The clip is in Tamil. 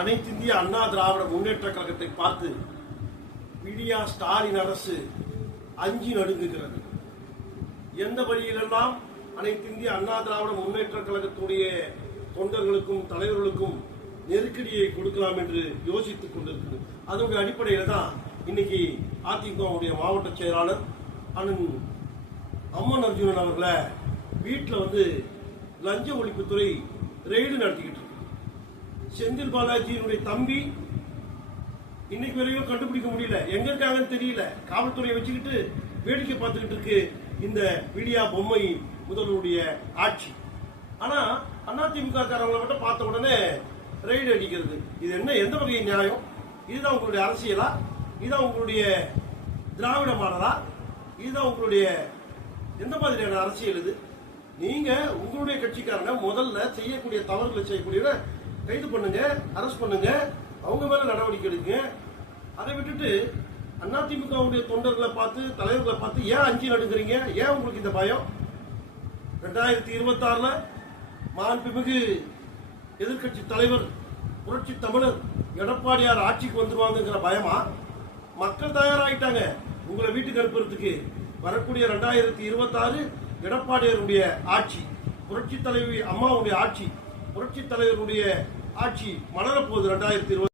அனைத்திந்திய அண்ணா திராவிட முன்னேற்ற கழகத்தை பார்த்து விடியா ஸ்டாலின் அரசு அஞ்சி நடுங்குகிறது. எந்த வழியிலெல்லாம் அனைத்திந்திய அண்ணா திராவிட முன்னேற்ற கழகத்துடைய தொண்டர்களுக்கும் தலைவர்களுக்கும் நெருக்கடியை கொடுக்கலாம் என்று யோசித்துக் கொண்டிருக்கிறது. அதனுடைய அடிப்படையில் தான் இன்னைக்கு அதிமுகவுடைய மாவட்ட செயலாளர் அண்ணன் அம்மன் அர்ஜுனன் அவர்களை வீட்டில் லஞ்ச ஒழிப்புத்துறை ரெய்டு நடத்திக்கிட்டு இருக்கு. செந்தில் பாலாஜியினுடைய தம்பி இன்னைக்கு வரையும் கண்டுபிடிக்க முடியல, எங்க இருக்காங்கன்னு தெரியல. காவல்துறையை வச்சுக்கிட்டு வேடிக்கை பார்த்துக்கிட்டு இருக்கு இந்த விடியா பொம்மை முதல்வருடைய ஆட்சி. ஆனா அதிமுக காரங்களை மட்டும் பார்த்த உடனே ரெய்டு அடிக்கிறது. இது என்ன, எந்த வகை நியாயம்? இதுதான் உங்களுடைய அரசியலா? இதுதான் உங்களுடைய திராவிட மாடலா? இதுதான் உங்களுடைய எந்த மாதிரியான அரசியல் இது? நீங்க உங்களுடைய கட்சிக்காரங்க முதல்ல செய்யக்கூடிய தவறுகளை செய்யக்கூடிய கைது பண்ணுங்க, அரெஸ்ட் பண்ணுங்க, அவங்க மேல நடவடிக்கை எடுங்க. அதை விட்டுட்டு அதிமுகவுடைய தொண்டர்களை பார்த்து தலைவர்களை பார்த்து ஏன் அஞ்சி நடுங்குறீங்க? ஏன் உங்களுக்கு இந்த பயம்? 2026 மாண்புமிகு எதிர்கட்சி தலைவர் புரட்சி தமிழர் எடப்பாடியார் ஆட்சிக்கு வந்துருவாங்கிற பயமா? மக்கள் தயாராயிட்டாங்க உங்களை வீட்டுக்கு அனுப்புறதுக்கு. வரக்கூடிய 2026 எடப்பாடியாருடைய ஆட்சி, புரட்சி தலைவி அம்மாவுடைய ஆட்சி, புரட்சி தலைவருடைய ஆட்சி மலரப்போகுது 2020.